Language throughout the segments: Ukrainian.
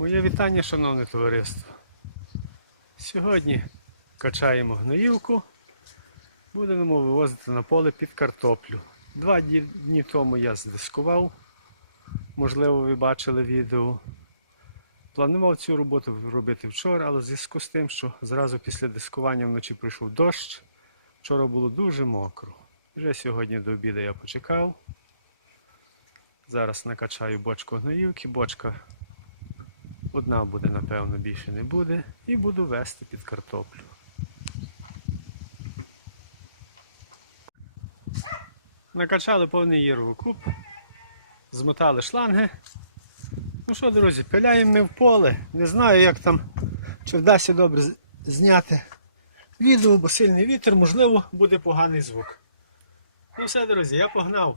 Моє вітання, шановне товариство. Сьогодні качаємо гноївку, будемо вивозити на поле під картоплю. Два дні, тому я здискував, можливо, ви бачили відео. Планував цю роботу робити вчора, але в зв'язку з тим, що зразу після дискування вночі прийшов дощ, вчора було дуже мокро. Вже сьогодні до обіду я почекав. Зараз накачаю бочку гноївки, бочка Одна буде, напевно, більше не буде. І буду вести під картоплю. Накачали повний єрвокуб, змотали шланги. Ну що, друзі, пиляємо ми в поле. Не знаю, як там, чи вдасться добре зняти відео, бо сильний вітер, можливо, буде поганий звук. Ну все, друзі, я погнав.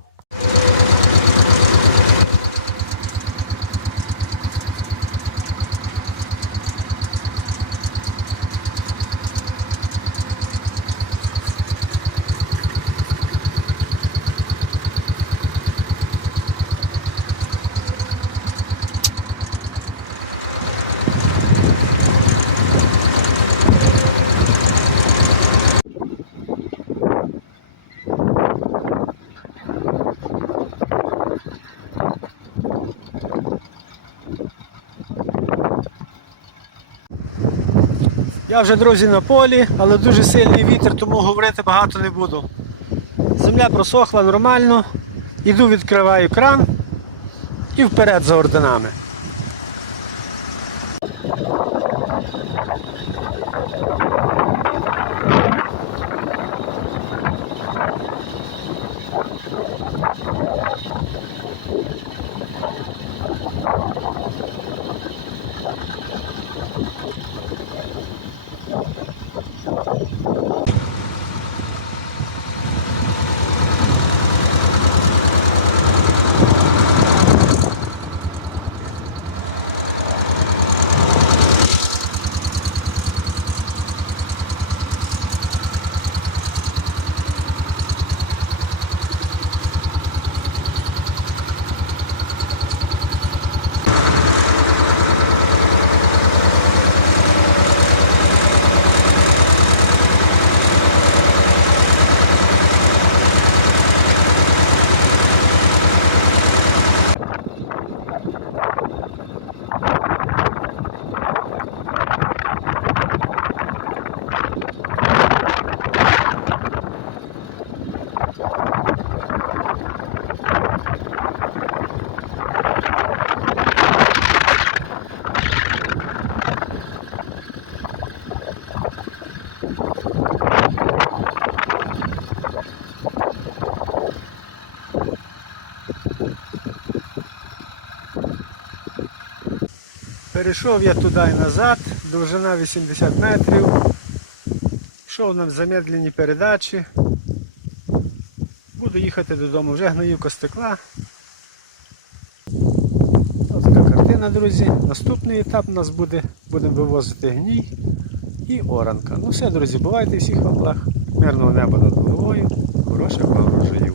Я вже, друзі, на полі, але дуже сильний вітер, тому говорити багато не буду. Земля просохла нормально. Іду, відкриваю кран і вперед за орденами. Перейшов я туди і назад, довжина 80 метрів. Йшов на замедлені передачі. Буду їхати додому. Вже гноївка стекла. Ось така картина, друзі. Наступний етап у нас буде, будемо вивозити гній і оранка. Ну все, друзі, бувайте всіх благ. Мирного неба над головою. Хороших вам врожаїв.